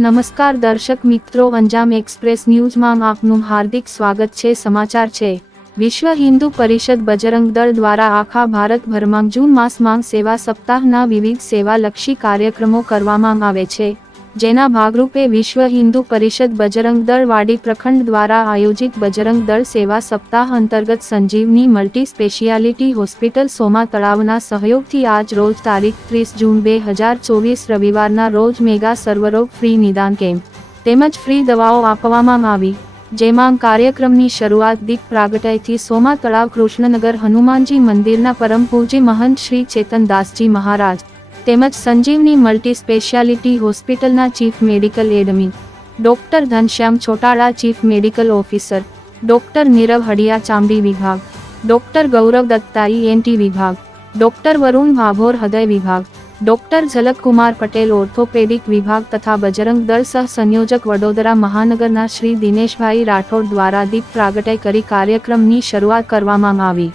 નમસ્કાર દર્શક મિત્રો, અંજામ એક્સપ્રેસ ન્યૂઝમાં આપનું હાર્દિક સ્વાગત છે। સમાચાર છે, વિશ્વ હિન્દુ પરિષદ બજરંગ દળ દ્વારા આખા ભારતભરમાં જૂન માસમાં સેવા સપ્તાહના વિવિધ સેવાલક્ષી કાર્યક્રમો કરવામાં આવે છે, જેના ભાગરૂપે વિશ્વ હિન્દુ પરિષદ બજરંગ દળ વાડી પ્રખંડ દ્વારા આયોજિત બજરંગ દળ સેવા સપ્તાહ અંતર્ગત સંજીવની મલ્ટી સ્પેશિયાલિટી હોસ્પિટલ સોમા તળાવના સહયોગથી આજ રોજ તારીખ 30 જૂન 2024 રવિવારના રોજ મેગા સર્વરોગ ફ્રી નિદાન કેમ્પ તેમજ ફ્રી દવાઓ આપવામાં આવી, જેમાં કાર્યક્રમની શરૂઆત દીપ પ્રાગટ્યથી સોમા તળાવ કૃષ્ણનગર હનુમાનજી મંદિરના પરમ પૂજ્ય મહંત શ્રી ચેતનદાસજી મહારાજ તેમજ સંજીવની મલ્ટી સ્પેશિયાલિટી હોસ્પિટલના chief medical admin doctor Ghanshyam Chhotala, chief medical officer doctor Nirav Hadiya ચામડી વિભાગ, ડોક્ટર ગૌરવ દત્તાઈ એનટી વિભાગ, ડોક્ટર વરુણ ભાભોર હૃદય વિભાગ, ડોક્ટર ઝલકકુમાર પટેલ ઓર્થોપેડિક વિભાગ તથા બજરંગ દળ સહ સંયોજક વડોદરા મહાનગરના શ્રી દિનેશભાઈ રાઠોડ દ્વારા દીપ પ્રાગટ્ય કરી કાર્યક્રમની શરૂઆત કરવામાં આવી।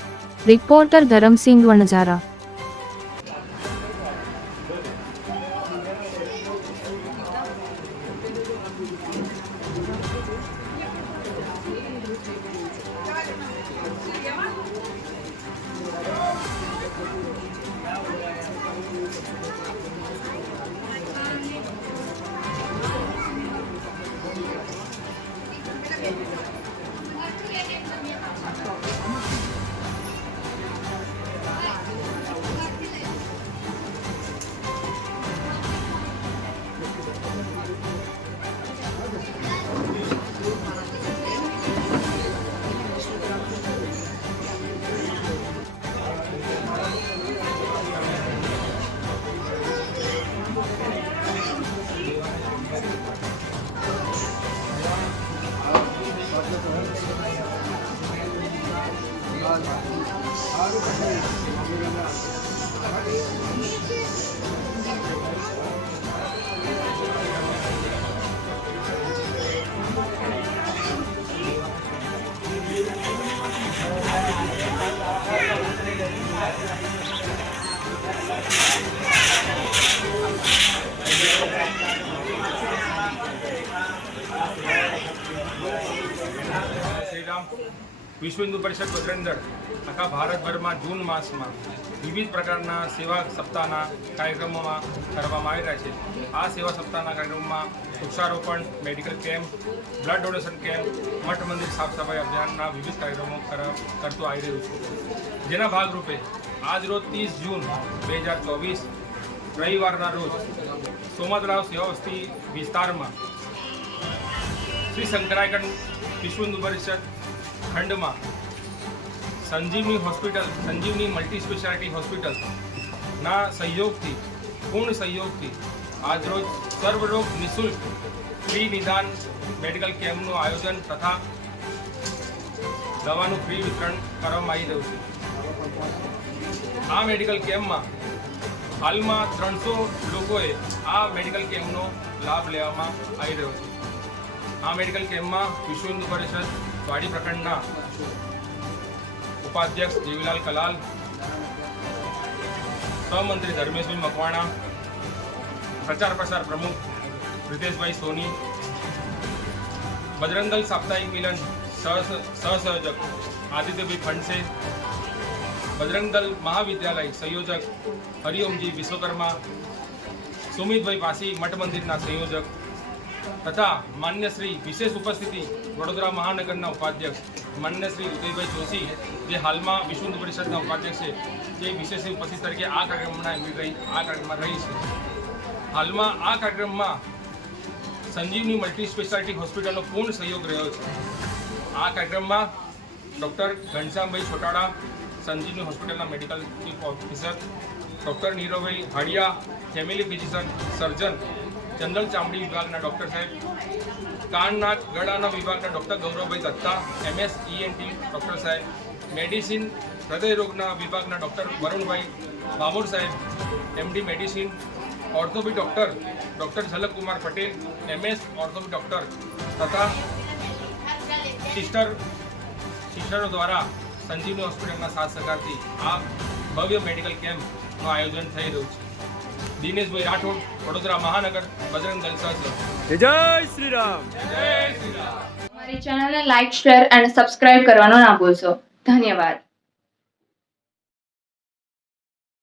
રિપોર્ટર ધરમસિંહ વણઝારા। વિશ્વ હિન્દુ પરિષદ બજરંગ દળ આખા ભારતભરમાં જૂન માસમાં વિવિધ પ્રકારના સેવા સપ્તાહના કાર્યક્રમોમાં કરવામાં આવી રહ્યા છે। આ સેવા સપ્તાહના કાર્યક્રમમાં વૃક્ષારોપણ, medical camp, blood donation camp, મઠ મંદિર સાફ સફાઈ અભિયાનના વિવિધ કાર્યક્રમો કરતું આવી રહ્યું છે, જેના ભાગરૂપે આજ રોજ 30 જૂન 2024 રવિવારના રોજ સોમા તળાવ સેવા વસ્તી વિસ્તારમાં શ્રી શંકરાયગઢ વિશ્વ હિન્દુ પરિષદ ખંડમાં સંજીવની હોસ્પિટલ, સંજીવની મલ્ટી સ્પેશિયાલિટી હોસ્પિટલના સહયોગથી, પૂર્ણ સહયોગથી આજરોજ સર્વરોગ નિઃશુલ્ક ફ્રી નિદાન મેડિકલ કેમ્પનું આયોજન તથા દવાનું ફ્રી વિતરણ કરવામાં આવી રહ્યું છે। આ મેડિકલ કેમ્પમાં હાલમાં 300 લોકોએ આ મેડિકલ કેમ્પનો લાભ લેવામાં આવી રહ્યો છે। આ મેડિકલ કેમ્પમાં વિશ્વ હિન્દુ પરિષદ વાડી પ્રખંડના ઉપાધ્યક્ષ દેવીલાલ કલાલ, સહમંત્રી ધર્મેશભાઈ મકવાણા, પ્રચાર પ્રસાર પ્રમુખ રિતેશભાઈ સોની, બજરંગ દળ સાપ્તાહિક મિલન સહસંયોજક આદિત્યભાઈ ફંડસે, બજરંગ દળ મહાવિદ્યાલય સંયોજક હરિઓમજી વિશ્વકર્મા, સુમિતભાઈ પાસી મઠ મંદિરના સંયોજક તથા માન્ય શ્રી વિશેષ ઉપસ્થિતિ વડોદરા મહાનગરના ઉપાધ્યક્ષ માન્ય શ્રી ઉદયભાઈ જોશી, જે હાલમાં વિશ્વ હિન્દુ પરિષદના ઉપાધ્યક્ષ છે, જે વિશેષ ઉપસ્થિત તરીકે આ કાર્યક્રમમાં રહી છે। હાલમાં આ કાર્યક્રમમાં સંજીવની મલ્ટી સ્પેશિયાલિટી હોસ્પિટલનો પૂર્ણ સહયોગ રહ્યો છે। આ કાર્યક્રમમાં ડૉક્ટર ઘનશ્યામભાઈ છોટાળા, સંજીવની હોસ્પિટલના medical chief officer, doctor Niravbhai Hadiya, family physician surgeon general ચામડી વિભાગના ડૉક્ટર સાહેબ, કાન નાક ગળાના વિભાગના doctor Gauravbhai Datta, MS ENT doctor સાહેબ, મેડિસિન હૃદય રોગના વિભાગના ડૉક્ટર વરુણભાઈ ભાભોર સાહેબ, MD medicine, orthopaedic doctor Zalakkumar Patel, MS orthopaedic doctor તથા સિસ્ટરો દ્વારા સંજીવની હોસ્પિટલના સાથ સહકારથી આ ભવ્ય મેડિકલ કેમ્પનું આયોજન થઈ રહ્યું છે। દિનેશભાઈ રાઠોડ, વડોદરા મહાનગર, બજરંગ દળ સહસભાપતિ. જય શ્રી રામ. જય શ્રી રામ. અમારી ચેનલને લાઈક, શેર અને સબસ્ક્રાઇબ કરવાનું ના ભૂલશો. ધન્યવાદ.